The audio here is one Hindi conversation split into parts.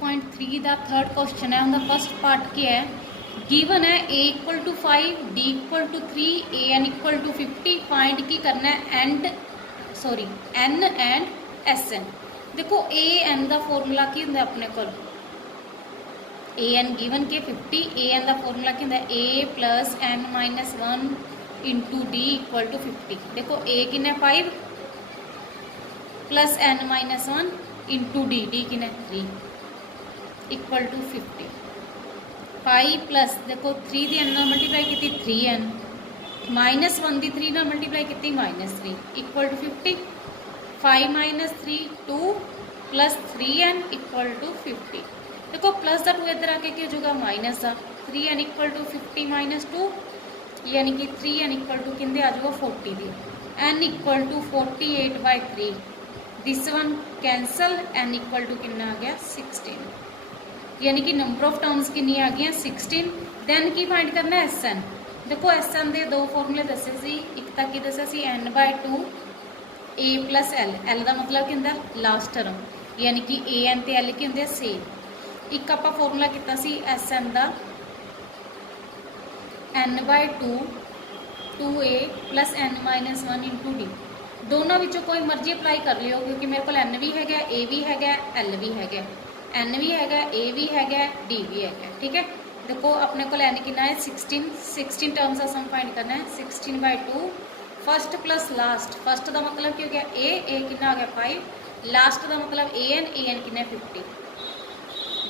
5.3 का थर्ड क्वेश्चन है। उनका फर्स्ट पार्ट क्या है, गिवन है a equal to 5, d equal to 3, a n equal to 50। Find की करना है n एंड एस एन। देखो a n का फॉर्मूला की होंगे अपने को, a n गिवन के 50, a n का फॉर्मूला की होंगे a plus n minus 1 into D equal to 50। देखो a किन्ना 5 plus n minus 1 into D, D किन्ना 3 इक्वल टू 50। 5 प्लस देखो 3 दी n मल्टीप्लाई की 3n, माइनस 1 दी 3 मल्टीप्लाई की -3 equal to 50। 5 minus 3 2 plus 3n equal to 50। देखो प्लस का 2 इधर आके क्या हो जाएगा माइनस का, 3n इक्वल टू 50 माइनस 2 यानी कि 3n इक्वल टू किंदे आ जाएगा 40 दी, n equal to 48/3। This one cancel, n equal to कितना आ गया 16, यानी कि नंबर ऑफ टर्म्स कितनी आ गई 16। दैन की फाइंड करना है एस एन। देखो एस एन के दो फॉर्मूले दसे सी, एक तक की दसा सी n/2 a plus L, L का मतलब कि होंगे लास्ट टर्म, यानी कि ए एन ते एल की होंगे सेम। एक आप फॉर्मूला किया सी एस एन का n/2 2a plus n minus 1 into D. दोनों विचों कोई मर्जी अप्लाई कर लियो, क्योंकि मेरे को n भी है, a भी है, l भी है, n भी है, a भी है, d भी है। ठीक है, देखो अपने को n कितना है 16 टर्म्स का सम फाइंड करना है। 16/2 फर्स्ट प्लस लास्ट, फर्स्ट का मतलब क्या हो गया a कितना आ गया 5, लास्ट का मतलब an कितना 50।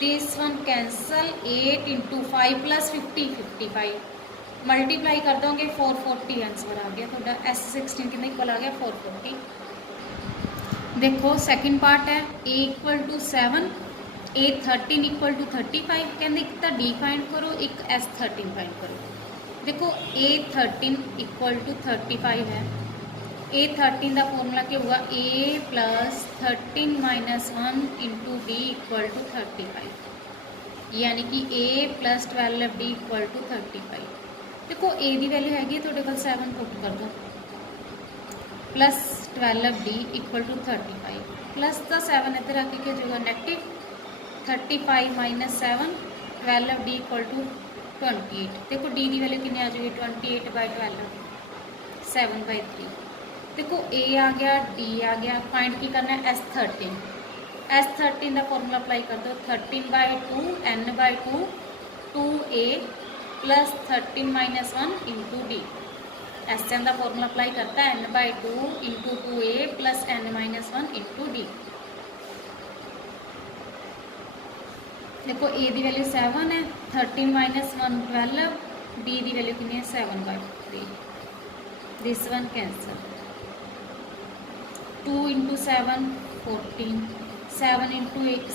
This one cancel, 8 into 5 plus 50 55, multiply कर दोगे 440 आंसर आ गया थोड़ा। S16 कितना इक्वल आ गया 440। देखो सेकंड पार्ट है a equal to 7, a 13 equal to 35। कहते एक तो d फाइंड करो, एक S13 फाइंड करो। देखो a 13 इक्वल टू 35 है, a 13 का फॉर्मूला क्या होगा a plus 13 minus 1 into D equal to 35, यानी कि a plus 12d equal to 35। देखो a की वैल्यू हैगी थोड़े को 7 पुट कर दो, plus 12d equal to 35, plus का 7 इधर आके क्या होगा negative 35 minus 7 12d equal to 28। देखो d की वैल्यू कितनी आ जाएगी 28/12 7/3। देखो a आ गया d आ गया, फाइंड की करना है S13 का फॉर्मूला अप्लाई कर दो 13/2 n/2 2a plus 13 minus 1 into D. S N का फॉर्मूला अप्लाई करता है n/2 into 2a plus n minus 1 into D. देखो a की वैल्यू 7 है, 13 माइनस 1 12, d की वैल्यू कितनी है 7/3। This one cancel, 2 into 7 14, 7 into 8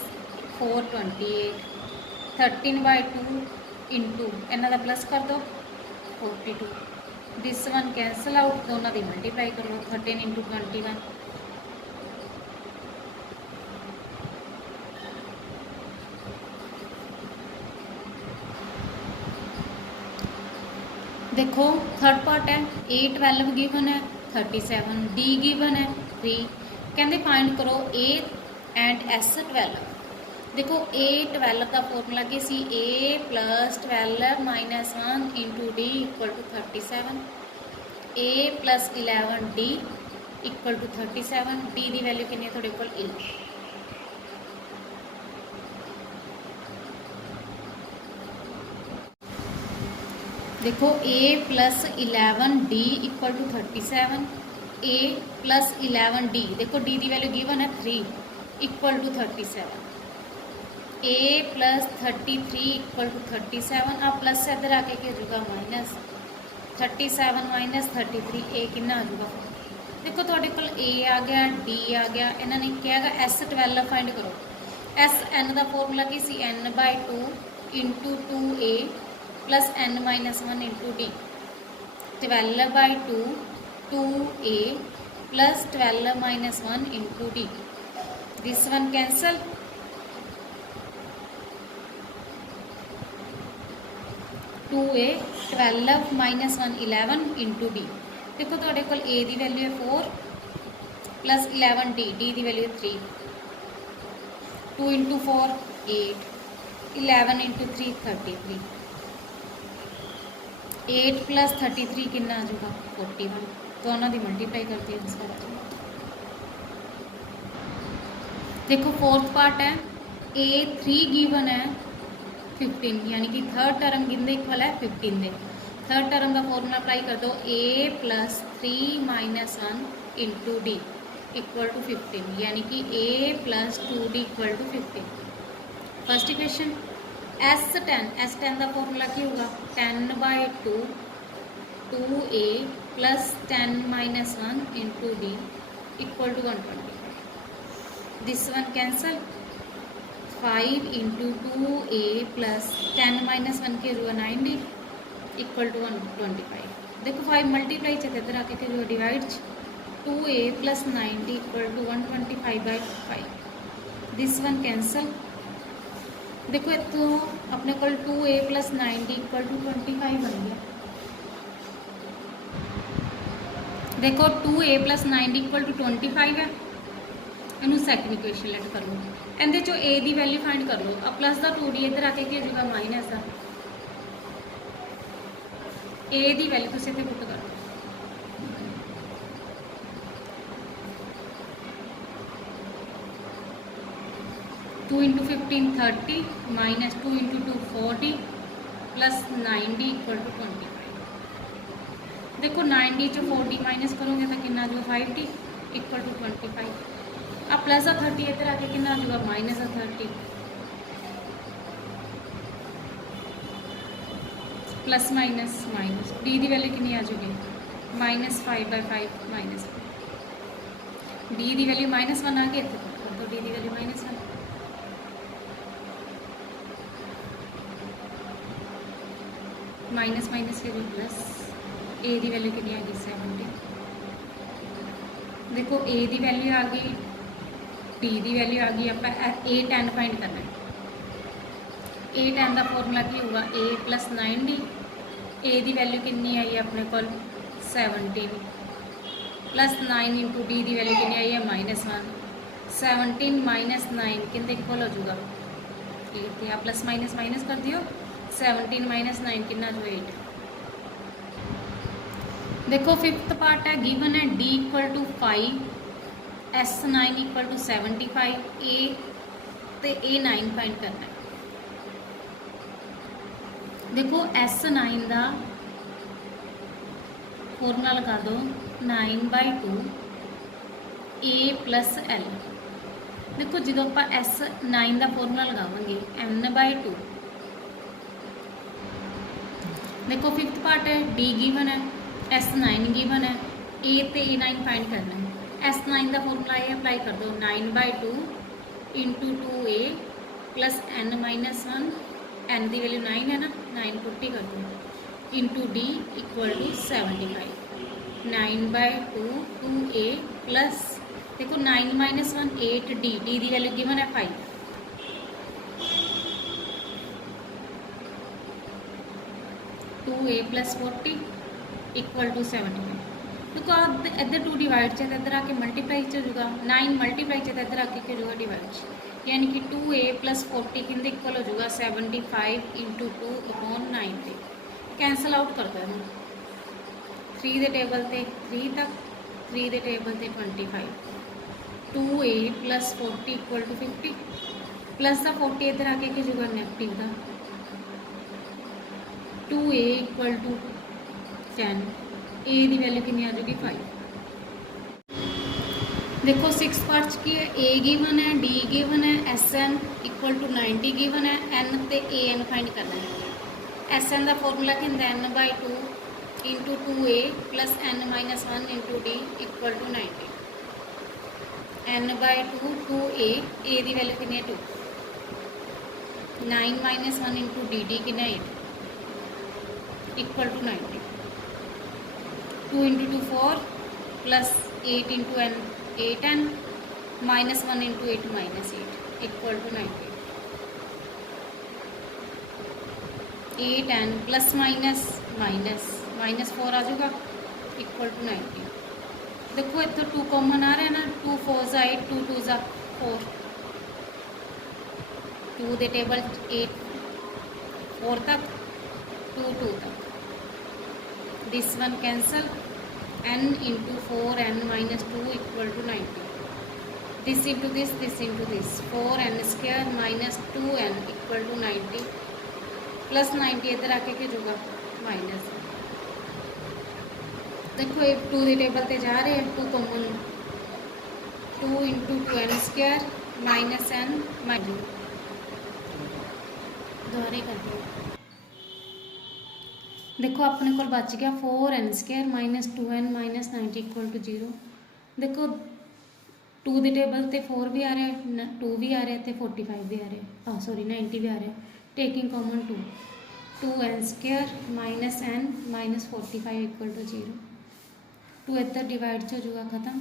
4 28, 13/2 into इन्हों का प्लस कर दो 42। दिस वन कैंसल आउट, दोनों की मल्टीप्लाई कर लो 13 इंटू 21। देखो थर्ड पार्ट है a 12 गिवन है 37, d गिवन है 3। कहते फाइंड करो a एंड S12। देखो a 12 का फॉर्मूला की सी a plus 12 minus 1 into D equal to 37, a plus 11 d equal to 37, d की वैल्यू कितनी है थोड़े को 11। देखो a plus 11d equal to 37, a plus 11d, देखो d की वैल्यू गिवन है 3 equal to 37, a plus 33 equal to 37। अब प्लस इधर आके क्या होगा माइनस 37 माइनस 33, a कितना आ जाएगा। देखो थोड़े को a आ गया d आ गया, इन्होंने क्या है S12 फाइंड करो। SN का फॉर्मूला की सी n/2 into 2a plus n minus 1 into D. 12/2 2a plus 12 minus 1 into D. This one cancel, 2a 12 minus 1 11 into D. देखो थोड़े को a की वैल्यू है 4 प्लस 11d, d की वैल्यू है 3, 2 इंटू 4 8, 11 इंटू 3 33, 8 प्लस 33 कितना आ जाएगा 41, दोनों की मल्टीप्लाई करती है आंसर आ जाएगा। देखो फोर्थ पार्ट है A3 गिवन है 15, यानी कि थर्ड टर्म किंदे इक्वल है 15 दे। थर्ड टर्म का फॉर्मूला अप्लाई कर दो A plus 3 minus 1 into D equal to 15, यानी कि A plus 2D equal to 15। First equation S10 का फॉर्मूला क्या होगा 10/2 2A plus 10 minus 1 into D equal to 125। This one cancel, 5 into 2A plus 10 minus 1 के जो 9D इक्वल टू 125। देखो 5 मल्टीप्लाई चाहिए इधर आके के जो divide 2A plus 90 equal to 125/5। This one cancel, देखो इतो अपने को 2A प्लस 90 इक्वल टू 25 बन गया। देखो 2A प्लस 90 इक्वल टू 25 है, इनू सैकेंड इक्वेशन लेट कर लो, ਇਹਦੇ ਚੋਂ A ਦੀ वैल्यू फाइंड कर लो। अब प्लस का 2D इधर आके की हो जाएगा माइनस का A ਦੀ वैल्यू तुम इतने पुट कर लो। Two into 15 30 minus 2 into 2 40 plus 9D equal to 25। देखो 9D चो 4D माइनस करोगे तो कितना जो 5D इक्वल टू 25। अब प्लस का 30 इधर आके कितना आ जाएगा माइनस का 30 प्लस माइनस माइनस डी की वैल्यू कितनी आ जाएगी -5/5 माइनस डी की वैल्यू -1 आ गई तो डी की वैल्यू -1 माइनस माइनस के जो प्लस ए की वैल्यू कितनी आ गई 70। देखो ए की वैल्यू आ गई डी की वैल्यू आ गई, आप A10 फाइंड करना है। A10 का फॉर्मूला की होगा A प्लस 9D, ए की वैल्यू कितनी आई है अपने को 17 प्लस 9 इंटू डी की वैल्यू कितनी आई है -1। 17 माइनस 9 कितने इक्वल हो जाएगा 8, या प्लस माइनस माइनस कर दियो 17 माइनस 9 कितना जो 8। देखो फिफ्थ पार्ट है गिवन है D equal to 5 S9 equal to 75 A तो A9 फाइंड करना है। देखो S9 का फॉर्मूला लगा दो 9/2 A प्लस L। देखो जो आप S9 का फॉर्मूला लगावेंगे N/2। देखो फिफ्थ पार्ट है D गिवन है S9 गिवन है A तो A9 फाइंड करना है। S9 का फॉर्मूला ये अप्लाई कर दो 9/2 into 2A plus N-1 N की वैल्यू 9 है ना 9 पुट्टी कर दो into D equal to 75। 9/2 2A plus देखो 9 माइनस 1 8D डी की वैल्यू गिवन है 5। Two A plus 40 equal to 75। देखो इधर 2 डिवाइड चाहिए इधर आके मल्टीप्लाई हो जाएगा 9 मल्टीप्लाई चाहिए इधर आके क्या होगा डिवाइड, यानी कि 2A प्लस 40 किंदे इक्वल हो जाएगा 75 इंटू 2/90। कैंसल आउट कर दो 3 के टेबल से 3 तक 3 के टेबल से 25। 2A plus 40 equal to 50 plus का 40 इधर आके क्या होगा नेगेटिव का 2A इक्वल टू 10 ए की वैल्यू कितनी आ जाएगी 5। देखो 6 पार्ट्स की है ए गिवन है डी गिवन है SN इक्वल टू 90 गिवन है N तो AN फाइंड करना है। SN का फॉर्मूला क्या होंगे N/2 into 2A plus N-1 into D equal to 90। N/2 2A A की वैल्यू कितनी है 2 9 माइनस 1 इंटू डी कितना 8 equal to 90। 2 into 2 4 plus 8 into N 8N minus 1 into 8 minus 8 equal to 90। 8N plus minus minus -4 आ जाएगा इक्वल टू 90। देखो इतना 2 कॉमन आ रहा है ना 2 4 8 2 2 4 2 2 ਦੇ ਟੇਬਲ 8 4 तक 2 2 तक this one cancel n into 4n minus 2 equal to 90 this into this 4n square minus 2n equal to 90 plus 90 इधर आके क्या होगा माइनस। देखो ये 2 के टेबल ते जा रहे हैं 2 common 2 into 2n square minus n minus दोहरे करते हैं। देखो अपने को बच गया 4n square minus 2n minus 90 equal to 0। देखो 2 के टेबल ते 4 भी आ रहा है 2 भी आ रहा है तो 45 भी आ रहा है सॉरी 90 भी आ रहा है taking common 2n square minus n minus 45 equal to 0। 2 इधर डिवाइड हो जाएगा खत्म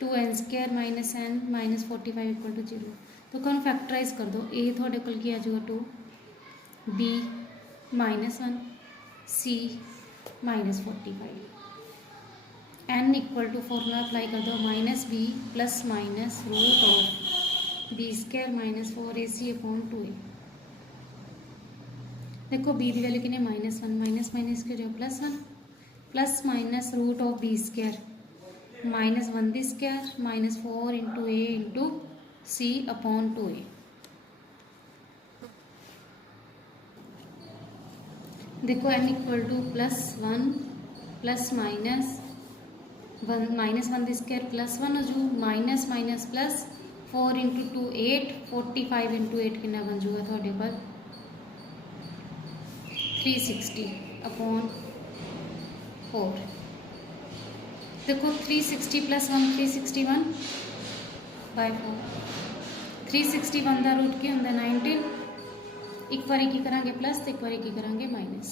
2n square minus n minus 45 equal to 0। तो कौन फैक्टराइज कर दो ए थोड़े को आ जाएगा 2 b minus 1 c minus 45 n equal to formula apply कर दो minus B plus minus root of B square minus 4ac upon 2a। देखो बी की वैल्यू कितने माइनस 1 माइनस माइनस के जो plus 1 plus minus root of B square minus 1 B square minus 4 into A into C upon 2a। देखो n equal to plus 1 plus minus 1 minus 1 square plus 1 हो जो minus minus plus 4 into 2 8 45 into 8 कितना बन जाऊगा थोड़े पर 360 अपॉन 4। देखो 360 प्लस 1 361 बाय 4 361 का रूट की होंगे 19 एक बार की करेंगे प्लस तो एक बार की करेंगे माइनस।